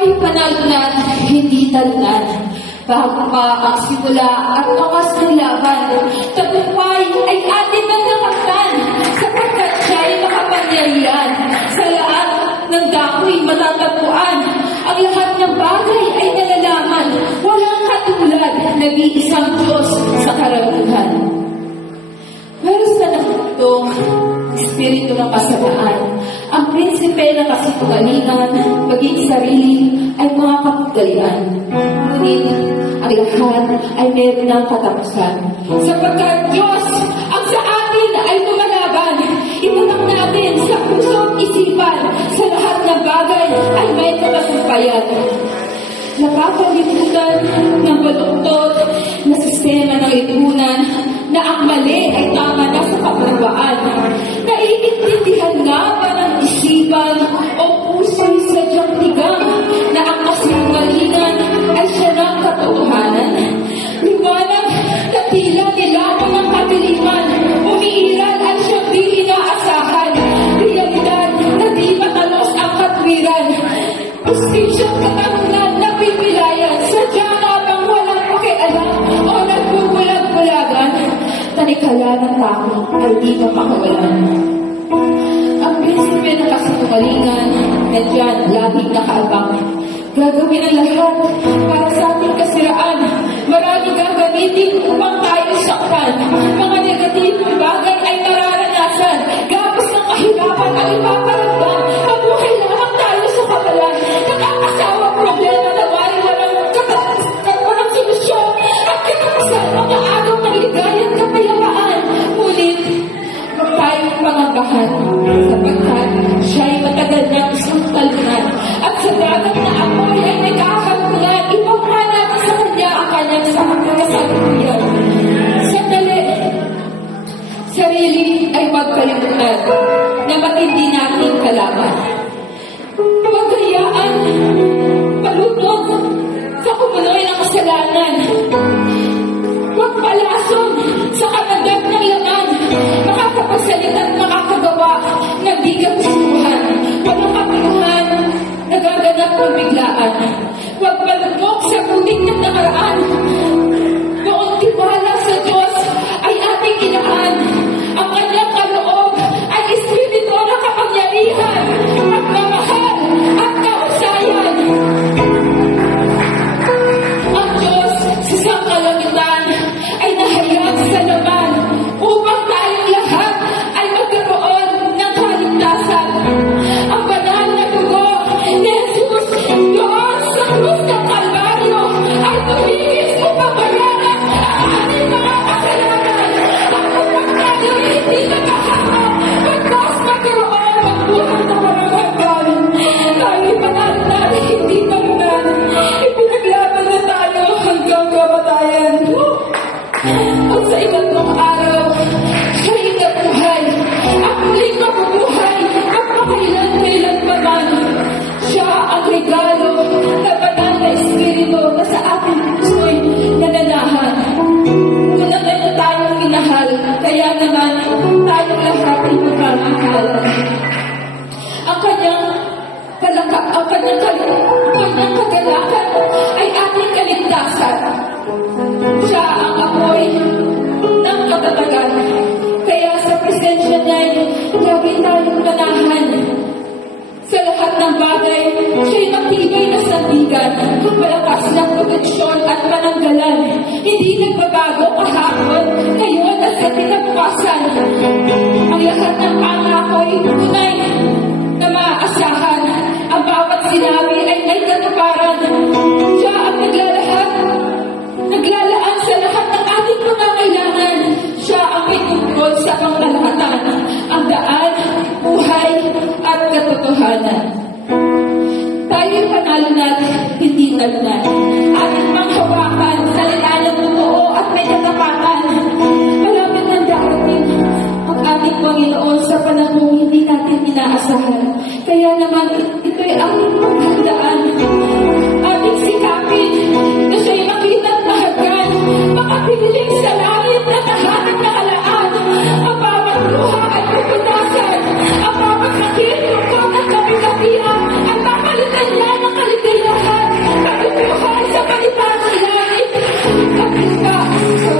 tayo panalo na hindi talunan. Bago pa ang simula at wakas ng laban, tagumpay ay atin ng nakaktan, sapagkat siya ay makapangyarihan. Sa lahat ng dakoy matatagpuan, ang lahat ng bagay ay nalalaman, walang katulad, nag-iisang Diyos sa karamihan. Pero sa nagtong espiritu ng kasamaan, ang prinsipe ng kasinungalingan, maging sarili, ay mga kapugalian. Ngunit, ang lahat ay meron ng katapusan. Sapagkat Diyos, ang sa atin ay lumalaban. Ipunang natin sa puso't isipan, sa lahat ng bagay ay may katagumpayan. Napapalimutan ng baluktot na sistema ng lipunan na ang mali ay tama na sa kapurwaan. Naiintindihan nga ba ng isipan o puso'y sadyang tigang na ang kasinungalingan ay siya ng katotohanan? Liwanag na tila nilaban ng katiliman, umiiral at siyang di inaasahan. Realidad na di matalos ang katwiran. Pustisyang katangunan na pipilayan, sadya nga bang walang pakialam o nagbubulag-bulagan? Tanikala ng tao ay di mapakawalan. Ang prinsipe ng kasinungalingan na dyan laging nakaabang. Gagawin ang lahat para sa ating kasiraan. Maraming gagamitin upang tayo saktan. Mga negatibong bagay ay nararanasan. Gapos ng kahirapan ang ipaparamdam. Mabuhay lamang tayo sa kapalan. Nakakasawa problema na walang solusyon. At katapusan mga agaw ng ligayang kapayapaan. Ngunit, huwag tayong pangambahan. Sapagkat siya'y matagal na isang talunan. At sa dagat na apoy ay nagkakagulan. Ipaghanap sa kanya ang kanyang kasalukuyan. Sandali, sarili ay magkalimutan na matindi natin kalaban. Huwag hayaan palunod sa kumunoy ng kasalanan. Huwag palason sa kamandag ng laman. Makakapagsalita at makakagawa ng di kagustuhan. Walang kapuluhan, nagaganap ng biglaan. Huwag palunok sa putik ng nakaraan. Noong tiwala sa Diyos ay ating inaan. Ang kanyang kaloob ay espiritu ng kapangyarihan, pagmamahal at kausayan. Ang Diyos sa sangkalamitan ay nahayag sa laman upang tayong lahat ay magkaroon ng kaligtasan. Ang banal na dugo ni Jesus doon sa krus ng Kalbaryo ay tumigis upang bayaran ang ating mga kasalanan. Ang kapag tayo hindi nagkakama, pagkas magkaroon ng buhay na walang hanggan. Tayo'y banal na hindi talunan. Ipinaglaban na tayo hanggang kamatayan. At sa ikatlong araw, siya'y nabuhay. At muling mabubuhay at makailan-kailan pa man. Siya ang regalo na banal na espiritu na sa ating puso'y nananahan. Unang na tayong minahal, kaya naman tayong lahat ay magmamahal. Ang kanyang kagalakan ay ating kaligtasan. Siya ang apoy ng katatagan. Kaya sa presensya niya'y lagi tayong ganahan. Sa lahat ng bagay, siya'y matibay na sandigan, malakas na proteksyon at pananggalan. Hindi nagbabago kahapon, ngayon at sa kinabukasan. Ang lahat ng pangako'y tunay na maaasahan. Ang bawat sinabi ay may katuparan. Siya ang naglalaan sa lahat ng ating pangangailangan. Siya ang may tungkol sa panglalakatan, ang daan, buhay, at katotohanan. Tayo'y panalo natin, hindi talunan. Ating manghawakan, salita ng totoo at may katapatan. Malapit ng darating ang ating Panginoon sa panahong hindi natin lupa sa